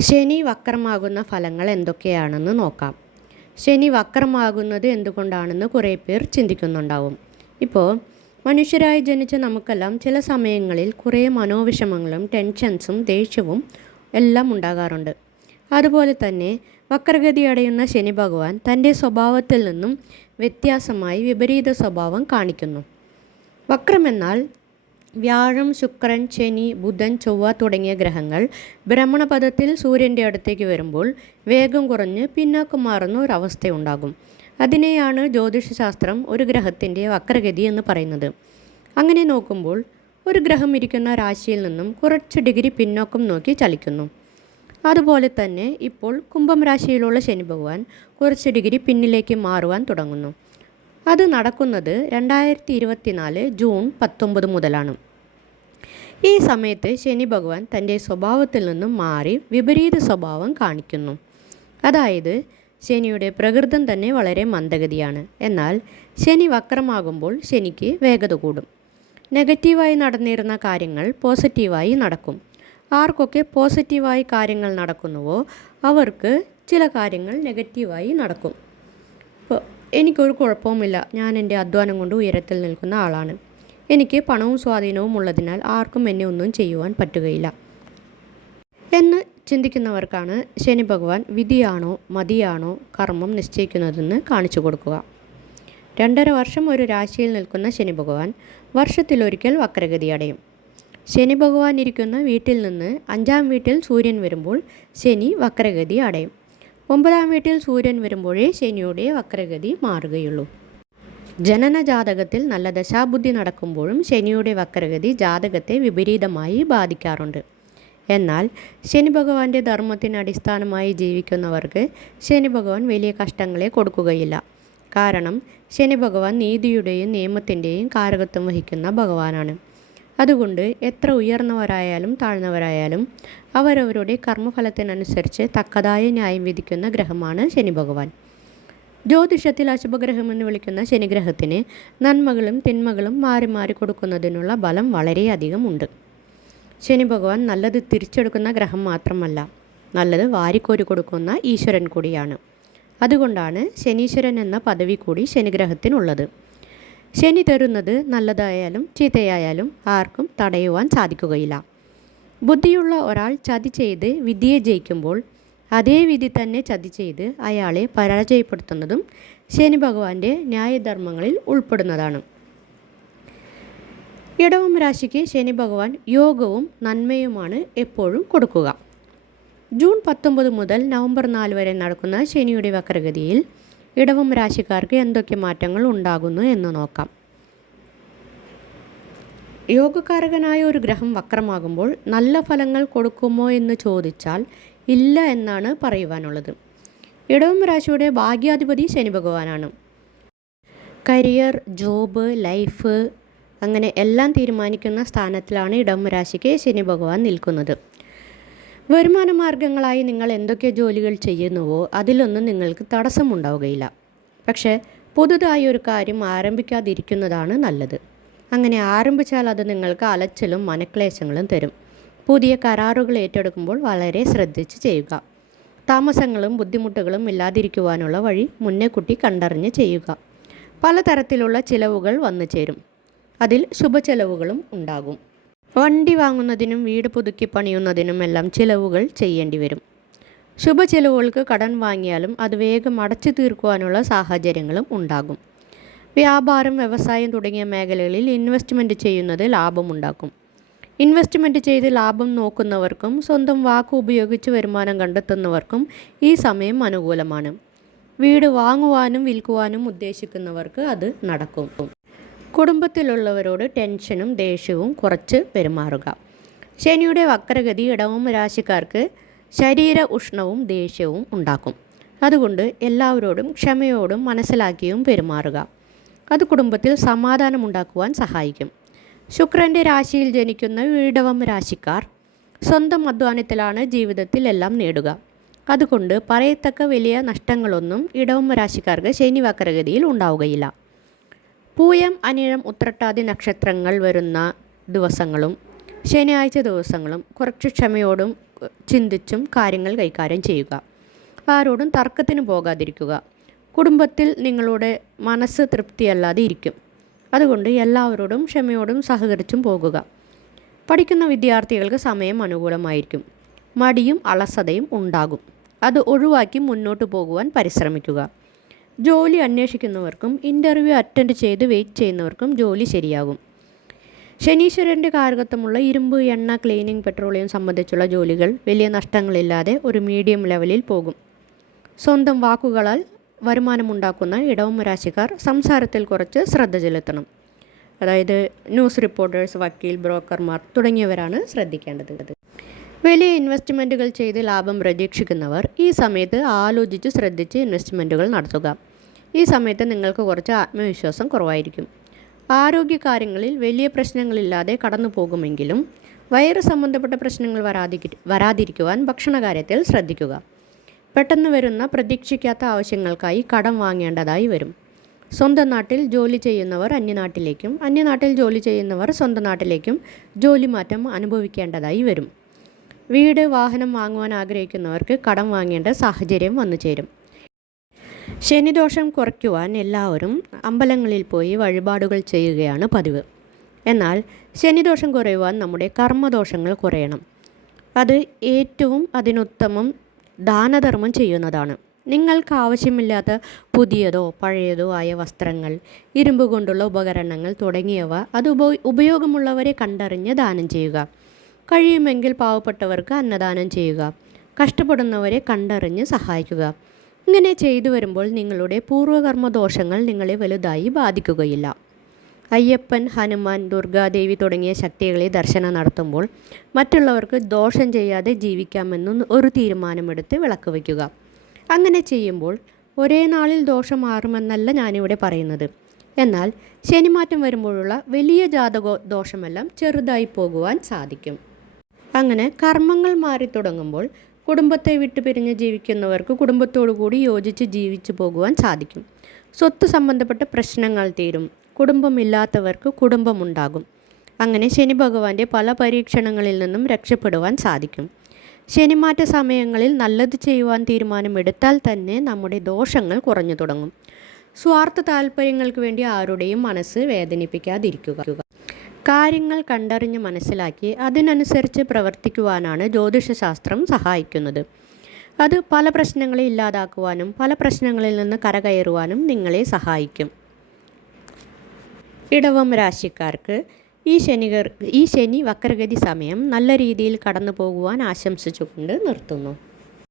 ശനി വക്രമാകുന്ന ഫലങ്ങൾ എന്തൊക്കെയാണെന്ന് നോക്കാം. ശനി വക്രമാകുന്നത് എന്തുകൊണ്ടാണെന്ന് കുറേ പേർ ചിന്തിക്കുന്നുണ്ടാവും. ഇപ്പോൾ മനുഷ്യരായി ജനിച്ച നമുക്കെല്ലാം ചില സമയങ്ങളിൽ കുറേ മനോവിഷമങ്ങളും ടെൻഷൻസും ദേഷ്യവും എല്ലാം ഉണ്ടാകാറുണ്ട്. അതുപോലെ തന്നെ വക്രഗതി അടയുന്ന ശനി ഭഗവാൻ തന്റെ സ്വഭാവത്തിൽ നിന്നും വ്യത്യാസമായി വിപരീത സ്വഭാവം കാണിക്കുന്നു. വക്രമെന്നാൽ വ്യാഴം ശുക്രൻ ശനി ബുധൻ ചൊവ്വ തുടങ്ങിയ ഗ്രഹങ്ങൾ ഭ്രമണപഥത്തിൽ സൂര്യന്റെ അടുത്തേക്ക് വരുമ്പോൾ വേഗം കുറഞ്ഞ് പിന്നാക്കം മാറുന്ന ഒരവസ്ഥയുണ്ടാകും. അതിനെയാണ് ജ്യോതിഷശാസ്ത്രം ഒരു ഗ്രഹത്തിന്റെ വക്രഗതി എന്ന് പറയുന്നത്. അങ്ങനെ നോക്കുമ്പോൾ ഒരു ഗ്രഹം ഇരിക്കുന്ന രാശിയിൽ നിന്നും കുറച്ച് ഡിഗ്രി പിന്നോക്കം നോക്കി ചലിക്കുന്നു. അതുപോലെ തന്നെ ഇപ്പോൾ കുംഭം രാശിയിലുള്ള ശനി ഭഗവാൻ കുറച്ച് ഡിഗ്രി പിന്നിലേക്ക് മാറുവാൻ തുടങ്ങുന്നു. അത് നടക്കുന്നത് രണ്ടായിരത്തി ഇരുപത്തിനാല് ജൂൺ പത്തൊമ്പത് മുതലാണ്. ഈ സമയത്ത് ശനി ഭഗവാൻ തന്റെ സ്വഭാവത്തിൽ നിന്നും മാറി വിപരീത സ്വഭാവം കാണിക്കുന്നു. അതായത് ശനിയുടെ പ്രകൃതം തന്നെ വളരെ മന്ദഗതിയാണ്. എന്നാൽ ശനി വക്രമാകുമ്പോൾ ശനിക്ക് വേഗത കൂടും. നെഗറ്റീവായി നടന്നിരുന്ന കാര്യങ്ങൾ പോസിറ്റീവായി നടക്കും. ആർക്കൊക്കെ പോസിറ്റീവായി കാര്യങ്ങൾ നടക്കുന്നുവോ അവർക്ക് ചില കാര്യങ്ങൾ നെഗറ്റീവായി നടക്കും. ഇപ്പോൾ എനിക്കൊരു കുഴപ്പവുമില്ല. ഞാൻ എന്റെ അധ്വാനം കൊണ്ട് ഉയരത്തിൽ നിൽക്കുന്ന ആളാണ്. എനിക്ക് പണവും സ്വാധീനവും ഉള്ളതിനാൽ ആർക്കും എന്നെ ഒന്നും ചെയ്യുവാൻ പറ്റുകയില്ല. എന്ന് ചിന്തിക്കുന്നവർക്കാണ് ശനി ഭഗവാൻ വിധിയാണോ മതിയാണോ കർമ്മം നിശ്ചയിക്കുന്നതെന്ന് കാണിച്ചു കൊടുക്കുക. രണ്ടര വർഷം ഒരു രാശിയിൽ നിൽക്കുന്ന ശനി ഭഗവാൻ വർഷത്തിലൊരിക്കൽ വക്രഗതി അടയും. ശനി ഭഗവാൻ ഇരിക്കുന്ന വീട്ടിൽ നിന്ന് അഞ്ചാം വീട്ടിൽ സൂര്യൻ വരുമ്പോൾ ശനി വക്രഗതി അടയും. ഒമ്പതാം വീട്ടിൽ സൂര്യൻ വരുമ്പോഴേ ശനിയുടെ വക്രഗതി മാറുകയുള്ളൂ. ജനന ജാതകത്തിൽ നല്ല ദശാബുദ്ധി നടക്കുമ്പോഴും ശനിയുടെ വക്രഗതി ജാതകത്തെ വിപരീതമായി ബാധിക്കാറുണ്ട്. എന്നാൽ ശനി ഭഗവാന്റെ ധർമ്മത്തിന് അടിസ്ഥാനമായി ജീവിക്കുന്നവർക്ക് ശനി ഭഗവാൻ വലിയ കഷ്ടങ്ങളെ കൊടുക്കുകയില്ല. കാരണം ശനി ഭഗവാൻ നീതിയുടെയും നിയമത്തിന്റെയും കാരകത്വം വഹിക്കുന്ന ഭഗവാനാണ്. അതുകൊണ്ട് എത്ര ഉയർന്നവരായാലും താഴ്ന്നവരായാലും അവരവരുടെ കർമ്മഫലത്തിനനുസരിച്ച് തക്കതായ ന്യായം വിധിക്കുന്ന ഗ്രഹമാണ് ശനി ഭഗവാൻ. ജ്യോതിഷത്തിൽ അശുഭഗ്രഹം എന്ന് വിളിക്കുന്ന ശനിഗ്രഹത്തിന് നന്മകളും തിന്മകളും മാറി മാറി കൊടുക്കുന്നതിനുള്ള ബലം വളരെയധികം ഉണ്ട്. ശനി ഭഗവാൻ നല്ലത് തിരിച്ചെടുക്കുന്ന ഗ്രഹം മാത്രമല്ല നല്ലത് വാരിക്കോരി കൊടുക്കുന്ന ഈശ്വരൻ കൂടിയാണ്. അതുകൊണ്ടാണ് ശനീശ്വരൻ എന്ന പദവി കൂടി ശനിഗ്രഹത്തിനുള്ളത്. ശനി തരുന്നത് നല്ലതായാലും ചീത്തയായാലും ആർക്കും തടയുവാൻ സാധിക്കുകയില്ല. ബുദ്ധിയുള്ള ഒരാൾ ചതി ചെയ്ത് വിദ്യയെ ജയിക്കുമ്പോൾ അതേ വിധി തന്നെ ചതി ചെയ്ത് അയാളെ പരാജയപ്പെടുത്തുന്നതും ശനി ഭഗവാന്റെ ന്യായധർമ്മങ്ങളിൽ ഉൾപ്പെടുന്നതാണ്. ഇടവം രാശിക്ക് ശനി ഭഗവാൻ യോഗവും നന്മയുമാണ് എപ്പോഴും കൊടുക്കുക. ജൂൺ പത്തൊമ്പത് മുതൽ നവംബർ നാല് വരെ നടക്കുന്ന ശനിയുടെ വക്രഗതിയിൽ ഇടവം രാശിക്കാർക്ക് എന്തൊക്കെ മാറ്റങ്ങൾ ഉണ്ടാകുന്നു എന്ന് നോക്കാം. യോഗകാരകനായ ഒരു ഗ്രഹം വക്രമാകുമ്പോൾ നല്ല ഫലങ്ങൾ കൊടുക്കുമോ എന്ന് ചോദിച്ചാൽ ഇല്ല എന്നാണ് പറയുവാനുള്ളത്. ഇടവം രാശിയുടെ ഭാഗ്യാധിപതി ശനി ഭഗവാനാണ്. കരിയർ ജോബ് ലൈഫ് അങ്ങനെ എല്ലാം തീരുമാനിക്കുന്ന സ്ഥാനത്തിലാണ് ഇടവം രാശിക്ക് ശനി ഭഗവാൻ നിൽക്കുന്നത്. വരുമാന മാർഗങ്ങളായി നിങ്ങൾ എന്തൊക്കെ ജോലികൾ ചെയ്യുന്നുവോ അതിലൊന്നും നിങ്ങൾക്ക് തടസ്സമുണ്ടാവുകയില്ല. പക്ഷേ പുതുതായി ഒരു കാര്യം ആരംഭിക്കാതിരിക്കുന്നതാണ് നല്ലത്. അങ്ങനെ ആരംഭിച്ചാൽ അത് നിങ്ങൾക്ക് അലച്ചിലും മനക്ലേശങ്ങളും തരും. പുതിയ കരാറുകൾ ഏറ്റെടുക്കുമ്പോൾ വളരെ ശ്രദ്ധിച്ച് ചെയ്യുക. താമസങ്ങളും ബുദ്ധിമുട്ടുകളും ഇല്ലാതിരിക്കുവാനുള്ള വഴി മുന്നേ കുട്ടി കണ്ടറിഞ്ഞ് ചെയ്യുക. പലതരത്തിലുള്ള ചിലവുകൾ വന്നു ചേരും. അതിൽ ശുഭചെലവുകളും ഉണ്ടാകും. വണ്ടി വാങ്ങുന്നതിനും വീട് പുതുക്കി പണിയുന്നതിനും എല്ലാം ചിലവുകൾ ചെയ്യേണ്ടി വരും. ശുഭചെലവുകൾക്ക് കടൻ വാങ്ങിയാലും അത് വേഗം അടച്ചു തീർക്കുവാനുള്ള സാഹചര്യങ്ങളും ഉണ്ടാകും. വ്യാപാരം വ്യവസായം തുടങ്ങിയ മേഖലകളിൽ ഇൻവെസ്റ്റ്മെന്റ് ചെയ്യുന്നത് ലാഭമുണ്ടാക്കും. ഇൻവെസ്റ്റ്മെന്റ് ചെയ്ത് ലാഭം നോക്കുന്നവർക്കും സ്വന്തം വാക്ക് ഉപയോഗിച്ച് വരുമാനം കണ്ടെത്തുന്നവർക്കും ഈ സമയം അനുകൂലമാണ്. വീട് വാങ്ങുവാനും വിൽക്കുവാനും ഉദ്ദേശിക്കുന്നവർക്ക് അത് നടക്കും. കുടുംബത്തിലുള്ളവരോട് ടെൻഷനും ദേഷ്യവും കുറച്ച് പെരുമാറുക. ശനിയുടെ വക്രഗതി ഇടവും രാശിക്കാർക്ക് ശരീര ഉഷ്ണവും ദേഷ്യവും ഉണ്ടാക്കും. അതുകൊണ്ട് എല്ലാവരോടും ക്ഷമയോടും മനസ്സിലാക്കിയും പെരുമാറുക. അത് കുടുംബത്തിൽ സമാധാനമുണ്ടാക്കുവാൻ സഹായിക്കും. ശുക്രന്റെ രാശിയിൽ ജനിക്കുന്ന ഇടവം രാശിക്കാർ സ്വന്തം അധ്വാനത്തിലാണ് ജീവിതത്തിൽ എല്ലാം നേടുക. അതുകൊണ്ട് പറയത്തക്ക വലിയ നഷ്ടങ്ങളൊന്നും ഇടവം രാശിക്കാർക്ക് ശനി വക്രഗതിയിൽ ഉണ്ടാവുകയില്ല. പൂയം അനിഴം ഉത്രട്ടാതി നക്ഷത്രങ്ങൾ വരുന്ന ദിവസങ്ങളും ശനിയാഴ്ച ദിവസങ്ങളും കുറച്ച് ക്ഷമയോടും ചിന്തിച്ചും കാര്യങ്ങൾ കൈകാര്യം ചെയ്യുക. ആരോടും തർക്കത്തിന് പോകാതിരിക്കുക. കുടുംബത്തിൽ നിങ്ങളുടെ മനസ്സ് തൃപ്തിയല്ലാതെ ഇരിക്കും. അതുകൊണ്ട് എല്ലാവരോടും ക്ഷമയോടും സഹകരിച്ചും പോകുക. പഠിക്കുന്ന വിദ്യാർത്ഥികൾക്ക് സമയം അനുകൂലമായിരിക്കും. മടിയും അലസതയും ഉണ്ടാകും. അത് ഒഴിവാക്കി മുന്നോട്ട് പോകുവാൻ പരിശ്രമിക്കുക. ജോലി അന്വേഷിക്കുന്നവർക്കും ഇന്റർവ്യൂ അറ്റൻഡ് ചെയ്ത് വെയിറ്റ് ചെയ്യുന്നവർക്കും ജോലി ശരിയാകും. ശനീശ്വരന്റെ കാരകത്വമുള്ള ഇരുമ്പ് എണ്ണ ക്ലീനിങ് പെട്രോളിയം സംബന്ധിച്ചുള്ള ജോലികൾ വലിയ നഷ്ടങ്ങളില്ലാതെ ഒരു മീഡിയം ലെവലിൽ പോകും. സ്വന്തം വാക്കുകളാൽ വരുമാനമുണ്ടാക്കുന്ന ഇടവം രാശിക്കാർ സംസാരത്തിൽ കുറച്ച് ശ്രദ്ധ ചെലുത്തണം. അതായത് ന്യൂസ് റിപ്പോർട്ടേഴ്സ് വക്കീൽ ബ്രോക്കർമാർ തുടങ്ങിയവരാണ് ശ്രദ്ധിക്കേണ്ടത്. വലിയ ഇൻവെസ്റ്റ്മെന്റുകൾ ചെയ്ത് ലാഭം പ്രതീക്ഷിക്കുന്നവർ ഈ സമയത്ത് ആലോചിച്ച് ശ്രദ്ധിച്ച് ഇൻവെസ്റ്റ്മെന്റുകൾ നടത്തുക. ഈ സമയത്ത് നിങ്ങൾക്ക് കുറച്ച് ആത്മവിശ്വാസം കുറവായിരിക്കും. ആരോഗ്യകാര്യങ്ങളിൽ വലിയ പ്രശ്നങ്ങളില്ലാതെ കടന്നു പോകുമെങ്കിലും വയറ് സംബന്ധപ്പെട്ട പ്രശ്നങ്ങൾ വരാതി വരാതിരിക്കുവാൻ ഭക്ഷണകാര്യത്തിൽ ശ്രദ്ധിക്കുക. പെട്ടെന്ന് വരുന്ന പ്രതീക്ഷിക്കാത്ത ആവശ്യങ്ങൾക്കായി കടം വാങ്ങേണ്ടതായി വരും. സ്വന്തം നാട്ടിൽ ജോലി ചെയ്യുന്നവർ അന്യനാട്ടിലേക്കും അന്യനാട്ടിൽ ജോലി ചെയ്യുന്നവർ സ്വന്തം നാട്ടിലേക്കും ജോലി മാറ്റം അനുഭവിക്കേണ്ടതായി വരും. വീട് വാഹനം വാങ്ങുവാൻ ആഗ്രഹിക്കുന്നവർക്ക് കടം വാങ്ങേണ്ട സാഹചര്യം വന്നു ചേരും. ശനിദോഷം കുറയ്ക്കുവാൻ എല്ലാവരും അമ്പലങ്ങളിൽ പോയി വഴിപാടുകൾ ചെയ്യുകയാണ് പതിവ്. എന്നാൽ ശനിദോഷം കുറയുവാൻ നമ്മുടെ കർമ്മദോഷങ്ങൾ കുറയണം. അത് ഏറ്റവും അതിനുത്തമം ദാനധർമ്മം ചെയ്യുന്നതാണ്. നിങ്ങൾക്ക് ആവശ്യമില്ലാത്ത പുതിയതോ പഴയതോ ആയ വസ്ത്രങ്ങൾ ഇരുമ്പ് കൊണ്ടുള്ള ഉപകരണങ്ങൾ തുടങ്ങിയവ അത് ഉപ ഉപയോഗമുള്ളവരെ കണ്ടറിഞ്ഞ് ദാനം ചെയ്യുക. കഴിയുമെങ്കിൽ പാവപ്പെട്ടവർക്ക് അന്നദാനം ചെയ്യുക. കഷ്ടപ്പെടുന്നവരെ കണ്ടറിഞ്ഞ് സഹായിക്കുക. ഇങ്ങനെ ചെയ്തു വരുമ്പോൾ നിങ്ങളുടെ പൂർവകർമ്മ ദോഷങ്ങൾ നിങ്ങളെ വലുതായി ബാധിക്കുകയില്ല. അയ്യപ്പൻ ഹനുമാൻ ദുർഗാദേവി തുടങ്ങിയ ശക്തികളെ ദർശനം നടത്തുമ്പോൾ മറ്റുള്ളവർക്ക് ദോഷം ചെയ്യാതെ ജീവിക്കാമെന്ന് ഒരു തീരുമാനമെടുത്ത് വിളക്ക് വയ്ക്കുക. അങ്ങനെ ചെയ്യുമ്പോൾ ഒരേ നാളിൽ ദോഷം മാറുമെന്നല്ല ഞാനിവിടെ പറയുന്നത്. എന്നാൽ ശനിമാറ്റം വരുമ്പോഴുള്ള വലിയ ജാതക ദോഷമെല്ലാം ചെറുതായി പോകുവാൻ സാധിക്കും. അങ്ങനെ കർമ്മങ്ങൾ മാറി തുടങ്ങുമ്പോൾ കുടുംബത്തെ വിട്ടു പിരിഞ്ഞ് ജീവിക്കുന്നവർക്ക് കുടുംബത്തോടു കൂടി യോജിച്ച് ജീവിച്ചു പോകുവാൻ സാധിക്കും. സ്വത്ത് സംബന്ധപ്പെട്ട പ്രശ്നങ്ങൾ തീരും. കുടുംബമില്ലാത്തവർക്ക് കുടുംബമുണ്ടാകും. അങ്ങനെ ശനി ഭഗവാന്റെ പല പരീക്ഷണങ്ങളിൽ നിന്നും രക്ഷപ്പെടുവാൻ സാധിക്കും. ശനിമാറ്റ സമയങ്ങളിൽ നല്ലത് ചെയ്യുവാൻ തീരുമാനമെടുത്താൽ തന്നെ നമ്മുടെ ദോഷങ്ങൾ കുറഞ്ഞു തുടങ്ങും. സ്വാർത്ഥ താല്പര്യങ്ങൾക്ക് വേണ്ടി ആരുടെയും മനസ്സ് വേദനിപ്പിക്കാതിരിക്കുക. കാര്യങ്ങൾ കണ്ടറിഞ്ഞ് മനസ്സിലാക്കി അതിനനുസരിച്ച് പ്രവർത്തിക്കുവാനാണ് ജ്യോതിഷശാസ്ത്രം സഹായിക്കുന്നത്. അത് പല പ്രശ്നങ്ങളെ ഇല്ലാതാക്കുവാനും പല പ്രശ്നങ്ങളിൽ നിന്ന് കരകയറുവാനും നിങ്ങളെ സഹായിക്കും. ഇടവം രാശിക്കാർക്ക് ഈ ശനി ഈ ശനി വക്രഗതി സമയം നല്ല രീതിയിൽ കടന്നു പോകുവാൻ ആശംസിച്ചുകൊണ്ട് നിർത്തുന്നു.